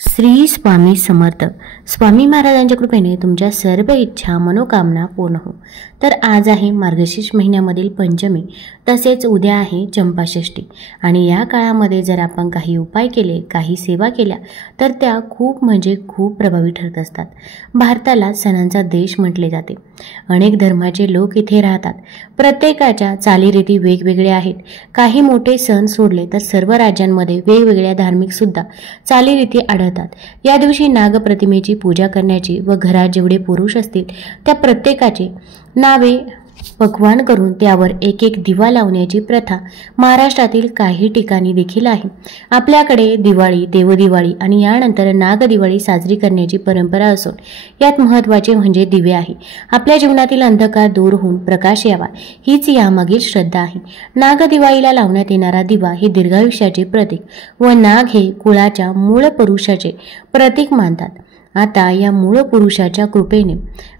श्री स्वामी समर्थ. स्वामी महाराजांच्या कृपेने तुमच्या सर्व इच्छा मनोकामना पूर्ण हो. तर आज आहे मार्गशीर्ष महिन्यामधील पंचमी, तसेच उद्या आहे चंपाषष्ठी. आणि या काळामध्ये जर आपण काही उपाय केले, काही सेवा केल्या तर त्या खूप खूप प्रभावी ठरत असतात. भारताला सणांचा देश म्हटले जाते. अनेक धर्माचे लोक इथे राहतात. प्रत्येकाच्या चालीरीती वेगवेगळ्या आहेत. काही मोठे सण सोडले तर सर्व राज्यांमध्ये वेगवेगळ्या धार्मिक सुद्धा चालीरीती आढळतात. या दिवशी नागप्रतिमेची पूजा करण्याची व घरात जेवढे पुरुष असतील त्या प्रत्येकाचे नावे पक्वान करून त्यावर एक एक दिवा लावण्याची प्रथा महाराष्ट्रातील काही ठिकाणी देखील आहे. आपल्याकडे दिवाळी, देवदिवाळी आणि यानंतर नागदिवाळी साजरी करण्याची परंपरा असून यात महत्त्वाचे म्हणजे दिवे आहे. आपल्या जीवनातील अंधकार दूर होऊन प्रकाश यावा हीच यामागील श्रद्धा आहे. नागदिवाळीला लावण्यात येणारा दिवा हे दीर्घायुष्याचे प्रतीक व नाग हे कुळाच्या मूळ पुरुषाचे प्रतीक मानतात. आता या मूळ पुरुषाच्या कृपेने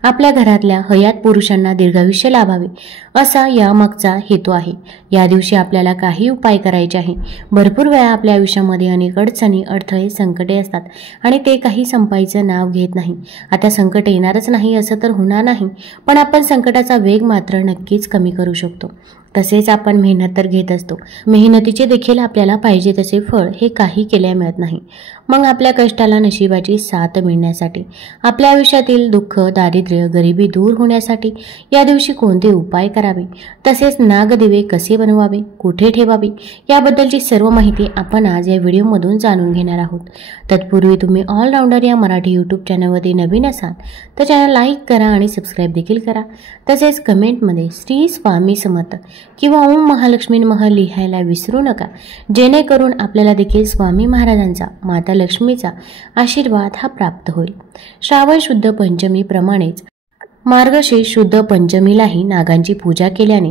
आपल्या घरातल्या हयात पुरुषांना दीर्घायुष्य लाभावे असा यामागचा हेतू आहे. या दिवशी आपल्याला काही उपाय करायचे आहे. भरपूर वेळा आपल्या आयुष्यामध्ये अनेक अडचणी, अडथळे, संकटे असतात आणि ते काही संपायचं नाव घेत नाही. आता संकट येणारच नाही असं तर होणार नाही, पण आपण संकटाचा वेग मात्र नक्कीच कमी करू शकतो. तसेच आपण मेहनत तर घेत असतो. मेहनतीचे देखील आपल्याला पाहिजे तसे फळ हे काही केल्या मिळत नाही. मग आपल्या कष्टाला नशिबाची साथ मिळण्यासाठी, आपल्या आयुष्यातील दुःख, दारिद्र्य, गरिबी दूर होण्यासाठी या दिवशी कोणते उपाय करावे, तसेच नागदिवे कसे बनवावे, कुठे ठेवावे याबद्दलची सर्व माहिती आपण आज या व्हिडिओमधून जाणून घेणार आहोत. तत्पूर्वी तुम्ही ऑलराऊंडर या मराठी यूट्यूब चॅनलवरती नवीन असाल तर चॅनल लाईक करा आणि सबस्क्राईब देखील करा. तसेच कमेंटमध्ये श्री स्वामी समर्थ किंवा ओम महालक्ष्मी नमः लिहायला विसरू नका, जेणेकरून आपल्याला देखील स्वामी महाराजांचा, माता लक्ष्मीचा आशीर्वाद हा प्राप्त होईल. श्रावण शुद्ध पंचमी प्रमाणेच मार्गशीर्ष शुद्ध पंचमीलाही नागांची पूजा केल्याने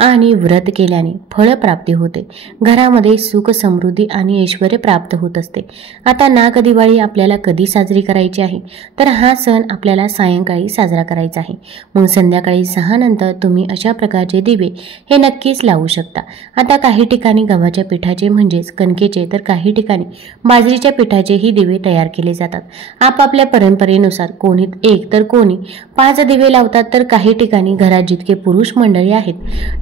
आणि व्रत केल्याने फळप्राप्ती होते. घरामध्ये सुख, समृद्धी आणि ऐश्वर्य प्राप्त होत असते. आता नागदिवाळी आपल्याला कधी साजरी करायची आहे तर हा सण आपल्याला सायंकाळी साजरा करायचा आहे. मग संध्याकाळी 6 नंतर तुम्ही अशा प्रकारचे दिवे हे नक्कीच लावू शकता. आता काही ठिकाणी गव्हाच्या पिठाचे म्हणजेच कणकेचे तर काही ठिकाणी बाजरीच्या पिठाचेही दिवे तयार केले जातात. आपापल्या परंपरेनुसार कोणी 1 तर कोणी 5 दिवे लावतात. तर काही ठिकाणी घरात जितके पुरुष मंडळी आहेत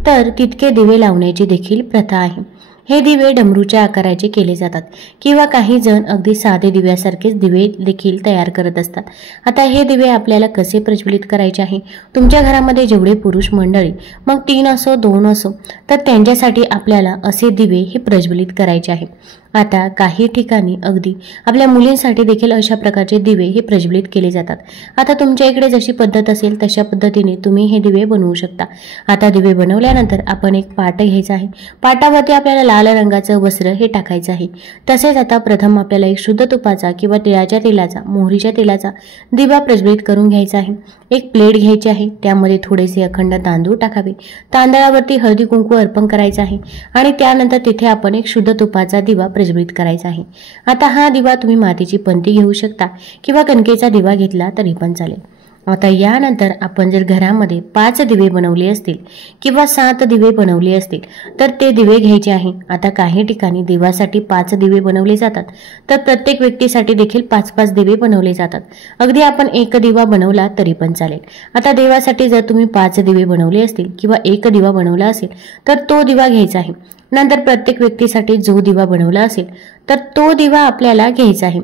तर तितके दिवे लावण्याची देखील प्रथा आहे. हे दिवे डमरूच्या आकाराचे केले जातात किंवा काही जण अगदी साधे दिव्यासारखेच दिवे देखील तयार करत असतात. आता हे दिवे आपल्याला कसे प्रज्वलित करायचे आहे? तुमच्या घरामध्ये जेवढे पुरुष मंडळी, मग 3 असो 2 असो, तर त्यांच्यासाठी आपल्याला असे दिवे हे प्रज्वलित करायचे आहे. आता काही ठिकाणी अगदी आपल्या मुलींसाठी देखील अशा प्रकारचे दिवे हे प्रज्वलित केले जातात. आता तुमच्या इकडे जशी पद्धत असेल तशा पद्धतीने तुम्ही हे दिवे बनवू शकता. आता दिवे बनवल्यानंतर आपण एक पाट घ्यायचा आहे. पाटावरती आपल्याला लाल रंगाचं वस्त्र हे टाकायचं आहे. तसेच आता प्रथम आपल्याला एक शुद्ध तुपाचा किंवा तिळाच्या तेलाचा, मोहरीच्या तेलाचा दिवा प्रज्वलित करून घ्यायचा आहे. एक प्लेट घ्यायची आहे. त्यामध्ये थोडेसे अखंड तांदूळ टाकावे. तांदळावरती हळदी कुंकू अर्पण करायचं आहे आणि त्यानंतर तिथे आपण एक शुद्ध तुपाचा दिवा प्रज्वलित करायचा आहे. आता हा दिवा तुम्ही मातीची पंती घेऊ शकता किंवा कणकेचा दिवा घेतला तरी पण चालेल. आता यानंतर आपण जर घरामध्ये 5 दिवे बनवले असतील किंवा 7 दिवे बनवले असतील तर ते दिवे घ्यायचे आहे. आता काही ठिकाणी देवासाठी 5 दिवे बनवले जातात तर प्रत्येक व्यक्तीसाठी देखील 5-5 दिवे बनवले जातात. अगदी आपण 1 दिवा बनवला तरी पण चालेल. आता देवासाठी जर तुम्ही 5 दिवे बनवले असतील किंवा 1 दिवा बनवला असेल तर तो दिवा घ्यायचा आहे. नंतर प्रत्येक व्यक्तीसाठी जो दिवा बनवला असेल तर तो दिवा आपल्याला घ्यायचा आहे.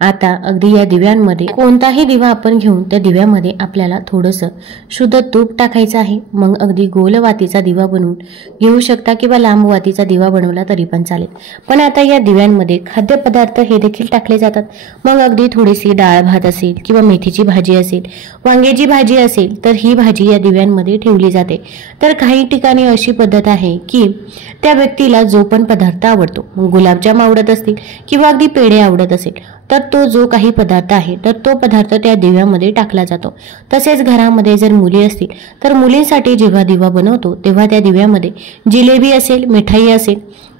आता अगदी या दिव्यांमध्ये कोणताही दिवा आपण घेऊन त्या दिव्यामध्ये आपल्याला थोडंसं शुद्ध तूप टाकायचं आहे. मग अगदी गोल वातीचा दिवा बनवून घेऊ शकता किंवा लांब वातीचा दिवा बनवला तरी पण चालेल. पण आता या दिव्यांमध्ये खाद्यपदार्थ हे देखील टाकले जातात. मग अगदी थोडीशी डाळ भात असेल किंवा मेथीची भाजी असेल, वांग्याची भाजी असेल तर ही भाजी या दिव्यांमध्ये ठेवली जाते. तर काही ठिकाणी अशी पद्धत आहे की त्या व्यक्तीला जो पण पदार्थ आवडतो, मग गुलाबजाम आवडत असतील किंवा अगदी पेढे आवडत असेल तर तो जो काही पदार्थ आहे तर तो पदार्थ त्या दिव्यामध्ये टाकला जातो. तसेच घरामध्ये जर मुली असतील तर मुलींसाठी जेव्हा दिवा बनवतो तेव्हा त्या दिव्यामध्ये जिलेबी असेल, मिठाई असेल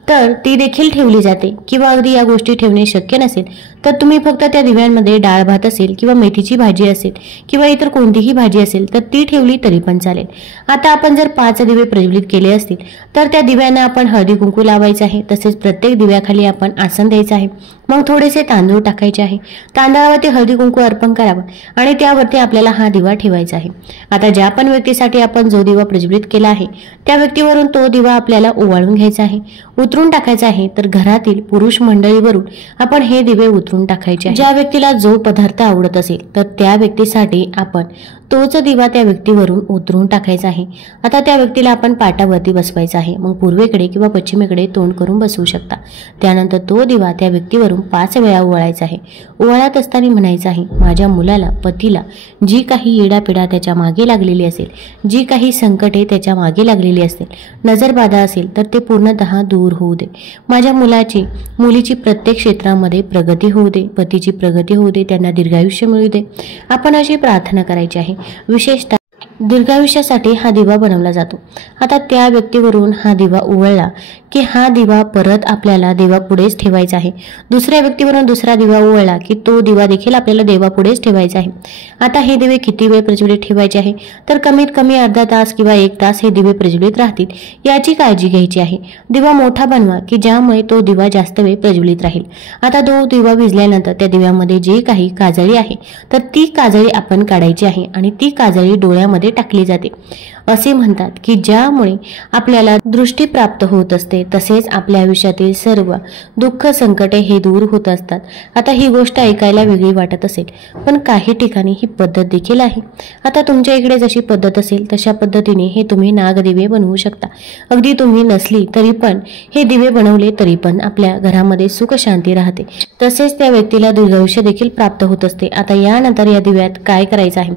तर ती देखील ठेवली जाते, किंवा अगदी या गोष्टी ठेवणे शक्य नसेल तर तुम्ही फक्त त्या दिव्यांमध्ये डाळ भात असेल किंवा मेथीची भाजी असेल किंवा इतर कोणतीही भाजी असेल तर ती ठेवली तरी पण चालेल। आता आपण जर 5 दिवे प्रज्वलित केले असतील तर त्या दिव्यांना आपण हळदी कुंकू लावायचं आहे। तसेच प्रत्येक दिव्याखाली आपण आसन द्यायचं आहे। मग थोडेसे तांदूळ टाकायचे आहे, तांदळावरती हळदी कुंकू अर्पण करावं आणि त्यावरती आपल्याला हा दिवा ठेवायचा आहे। आता ज्या पण व्यक्तीसाठी आपण जो दिवा प्रज्वलित केला आहे त्या व्यक्तीवरून तो दिवा आपल्याला ओवाळून घ्यायचा आहे, उतरून टाकायचा आहे। तर घरातील पुरुष मंडळीवरून आपण हे दिवे उतरून टाकायचे आहे। ज्या व्यक्तीला जो पदार्थ आवडत असेल तर त्या व्यक्तीसाठी आपण तोच दिवा त्या व्यक्तीवरून उतरून टाकायचा आहे। आता त्या व्यक्तीला आपण पाटावरती बसवायचा आहे, मग पूर्वेकडे किंवा पश्चिमेकडे तोंड करून बसवू शकता। त्यानंतर तो दिवा त्या व्यक्तीवरून 5 वेळा ओवाळायचा आहे। ओवाळत असताना म्हणायचं आहे, माझ्या मुलाला, पतीला जी काही येडापिडा त्याच्या मागे लागलेली असेल, जी काही संकटे त्याच्या मागे लागलेली असेल, नजरबाधा असेल तर ते पूर्णतः दूर होऊ दे। माझ्या मुलीची प्रत्येक क्षेत्रामध्ये प्रगती होऊ दे, पतीची प्रगती होऊ दे, त्यांना दीर्घायुष्य मिळू दे। आपण अशी प्रार्थना करायची आहे। विशेषतः दीर्घायुष्यासाठी हा दिवा बनवला जातो। आता त्या व्यक्तीवरून हा दिवा उवळला की हा दिवा परत आपल्याला देवापुढेच ठेवायचा आहे। दुसऱ्या व्यक्तीवरून दुसरा दिवा उवळला की तो दिवा देखील आपल्याला देवापुढेच ठेवायचा आहे। आता हे दिवे किती वेळ प्रज्वलित ठेवायचे आहे तर कमीत कमी अर्धा तास किंवा 1 तास हे दिवे प्रज्वलित राहतील याची काळजी घ्यायची आहे। दिवा मोठा बनवा की ज्यामुळे तो दिवा जास्त वेळ प्रज्वलित राहील। आता तो दिवा विझल्यानंतर त्या दिव्यामध्ये जे काही काजळी आहे तर ती काजळी आपण काढायची आहे आणि ती काजळी डोळ्यामध्ये टाकली जाते। असे म्हणतात की ज्यामुळे आपल्याला दृष्टी प्राप्त होत असते, तसेच आपल्या आयुष्यातील सर्व दुःख संकटे हे दूर होत असतात। आता ही गोष्ट ऐकायला वेगळी वाटत असेल पण काही ठिकाणी ही पद्धत देखील आहे। आता तुमच्या इकडे जशी पद्धत असेल तशा पद्धतीने हे तुम्ही नागदिवे बनवू शकता। अगदी तुम्ही नसली तरी पण हे दिवे बनवले तरी पण आपल्या घरामध्ये सुख शांती राहते, तसेच त्या व्यक्तीला दीर्घायुष्य देखील प्राप्त होत असते। आता यानंतर या दिव्यात काय करायचं आहे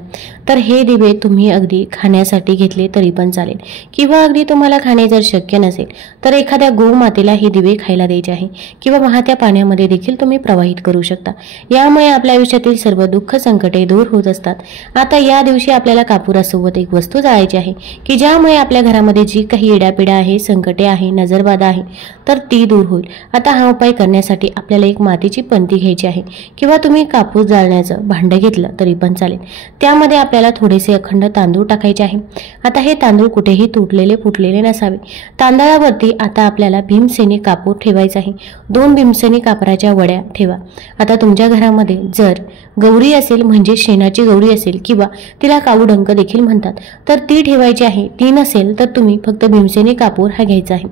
तर हे दिवे तुम्ही अगदी खाण्यासाठी घेतले तरी पण चालेल, किंवा अगदी तुम्हाला खाणे जर शक्य नसेल तर एखाद्या गोमातेला हे दिवे खायला द्यायचे आहे, किंवा वाहत्या पाण्यामध्ये देखील तुम्ही प्रवाहित करू शकता। यामुळे आपल्या आयुष्यातील सर्व दुःख संकटे दूर होत असतात। आता या दिवशी आपल्याला कापुरासोबत एक वस्तू जाळायची आहे की ज्यामुळे आपल्या घरामध्ये जी काही येडापिडा आहे, संकटे आहे, नजरबाधा आहे तर ती दूर होईल। आता हा उपाय करण्यासाठी आपल्याला एक मातीची पंती घ्यायची आहे, किंवा तुम्ही कापूस जाळण्याचं भांडं घेतलं तरी पण चालेल। त्यामध्ये आपल्याला थोडेसे अखंड तांदूळ टाकायचे आहे। आता हे तांदूळ कुठेही तुटलेले फुटलेले नसावे। तांदळावरती आता आपल्याला भीमसेनी कापूर ठेवायचा आहे। 2 भीमसेनी कापराच्या वड्या ठेवा। आता तुमच्या घरामध्ये जर गौरी असेल, म्हणजे शेणाची गौरी असेल किंवा तिला कावडंक देखील म्हणतात, तर ती ठेवायची आहे। ती नसेल तर तुम्ही फक्त भीमसेनी कापूर हा घ्यायचा आहे।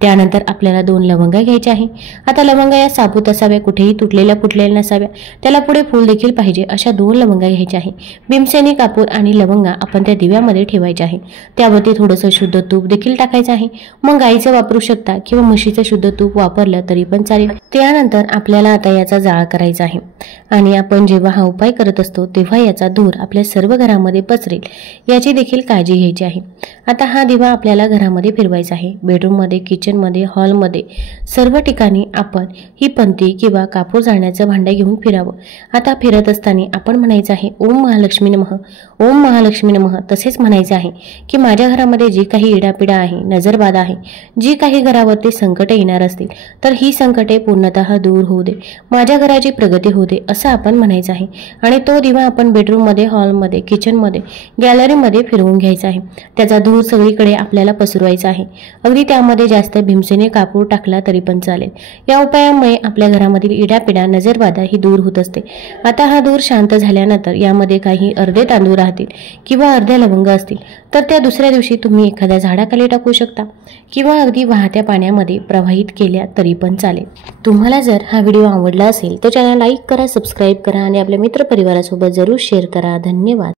त्यानंतर आपल्याला 2 लवंगा घ्यायच्या आहे। आता लवंगा या साबूत असाव्या, कुठेही तुटलेल्या फुटलेल्या नसाव्या, त्याला पुढे फूल देखील पाहिजे, अशा 2 लवंगा घ्यायच्या आहे। भीमसेनी कापूर आणि लवंगा आपण त्या दिव्यामध्ये ठेवायचे आहे। त्यावरती थोडंसं शुद्ध तूप देखील टाकायचं आहे। मग गाईचं वापरू शकता किंवा म्हशीचं शुद्ध तूप वापरलं तरी पण चालेल। त्यानंतर आपल्याला आता याचा जाळ करायचा आहे आणि आपण जेव्हा हा उपाय करत असतो तेव्हा याचा धूर आपल्या सर्व घरामध्ये पसरेल याची देखील काळजी घ्यायची आहे। आता हा दिवा आपल्याला घरामध्ये फिरवायचा आहे। बेडरूममध्ये, किचनमध्ये, हॉलमध्ये, सर्व ठिकाणी आपण ही पंती किंवा कापूर जाळण्याचं भांडं घेऊन फिरावं। आता फिरत असताना आपण म्हणायचं आहे, ओम महालक्ष्मी नमः, ओम महालक्ष्मी नमः। तसेच म्हणायचं आहे की माझ्या घरामध्ये जी काही येडापिडा आहे, नजरबाधा आहे, जी काही घरावरती संकटे येणार असतील तर ही संकटे पूर्णतः दूर होऊ दे, माझ्या घराची प्रगती होऊ दे, असं आपण म्हणायचं आहे। आणि तो दिवा आपण बेडरूममध्ये, हॉलमध्ये, किचनमध्ये, गॅलरीमध्ये फिरवून घ्यायचा आहे। त्याचा धूर सगळीकडे आपल्याला पसरवायचा आहे। अगदी त्यामध्ये जास्त भीमसेनी कापूर टाकला तरी पण चालेल। या उपायामुळे आपल्या घरामधील येडापिडा, नजरबाधा ही दूर होत असते। आता हा धूर शांत झाल्यानंतर यामध्ये काही अर्धे तांदूळ राहतील किंवा अर्ध्या लवंग असतील तर त्या दुसऱ्या दिवशी तुम्ही एखाद्या झाडाखाली टाकू शकता, किंवा अगदी वाहत्या पाण्यामध्ये प्रवाहित केल्या तरी पण चालेल। तुम्हाला जर हा व्हिडिओ आवडला असेल तर चॅनल लाईक करा, सबस्क्राईब करा आणि आपल्या मित्रपरिवारासोबत जरूर शेअर करा। धन्यवाद।